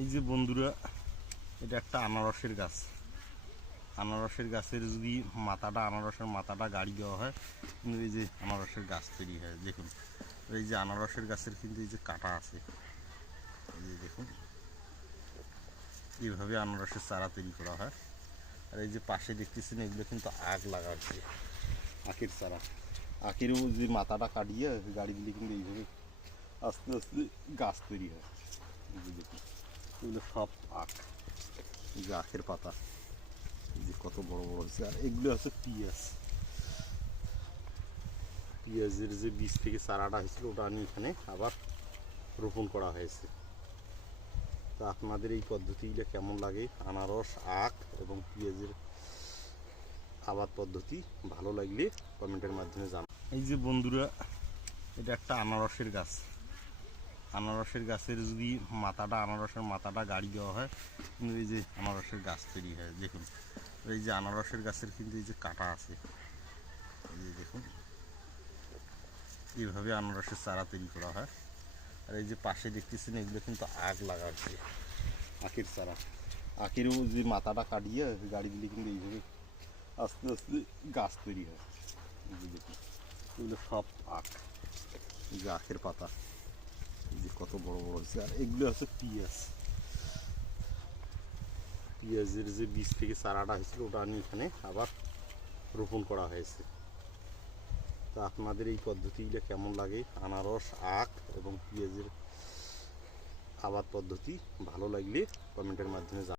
এই যে বন্ধুরা, এটা একটা আনারসের গাছ। আনারসের গাছের যদি আনারসের মাথাটা গাড়ি দেওয়া হয়, কিন্তু এই যে আনারসের গাছ তৈরি হয়। দেখুন, এই যে আনারসের গাছের কিন্তু এই যে কাটা আছে, এই যে দেখুন, এইভাবে আনারসের চারা তৈরি করা হয়। আর এই যে পাশে দেখতেছেন, এগুলো কিন্তু আখ লাগাচ্ছে, আখের চারা। আখেরও যে মাথাটা কাটিয়ে গাড়ি দিলে কিন্তু এইভাবে আস্তে আস্তে গাছ তৈরি হয়। এই যে দেখুন, এগুলো সব আখ, এই যে আখের পাতা, এই যে কত বড় বড় হয়েছে। আর এগুলো হচ্ছে পিঁয়াজ। পেঁয়াজের যে বীজ থেকে চারাটা হয়েছিল, ওটা আমি এখানে আবার রোপণ করা হয়েছে। তো আপনাদের এই পদ্ধতিটা কেমন লাগে? আনারস, আখ এবং পেঁয়াজের আবাদ পদ্ধতি ভালো লাগলে কমেন্টের মাধ্যমে জানান। এই যে বন্ধুরা, এটা একটা আনারসের গাছ। আনারসের গাছের যদি আনারসের মাথাটা গাড়ি দেওয়া হয়, কিন্তু এই যে আনারসের গাছ তৈরি হয়। দেখুন, এই যে আনারসের গাছের কিন্তু এই যে কাটা আছে, এই যে দেখুন, এইভাবে আনারসের চারা তৈরি করা হয়। আর এই যে পাশে দেখতেছেন, এগুলো কিন্তু আখ লাগাচ্ছে, আখের চারা। আখেরও যে মাথাটা কাটিয়ে গাড়ি দিলে কিন্তু এইভাবে আস্তে আস্তে গাছ তৈরি হয়। এই যে দেখুন, এগুলো সব আখ, এই যে আখের পাতা, এই যে কত বড় বড় হয়েছে। আর এগুলো হচ্ছে পিঁয়াজ। পেঁয়াজের যে বীজ থেকে চারাটা হয়েছিল, ওটা আমি এখানে আবার রোপণ করা হয়েছে। তো আপনাদের এই পদ্ধতিটা কেমন লাগে? আনারস, আখ এবং পেঁয়াজের আবাদ পদ্ধতি ভালো লাগলে কমেন্টের মাধ্যমে জানান।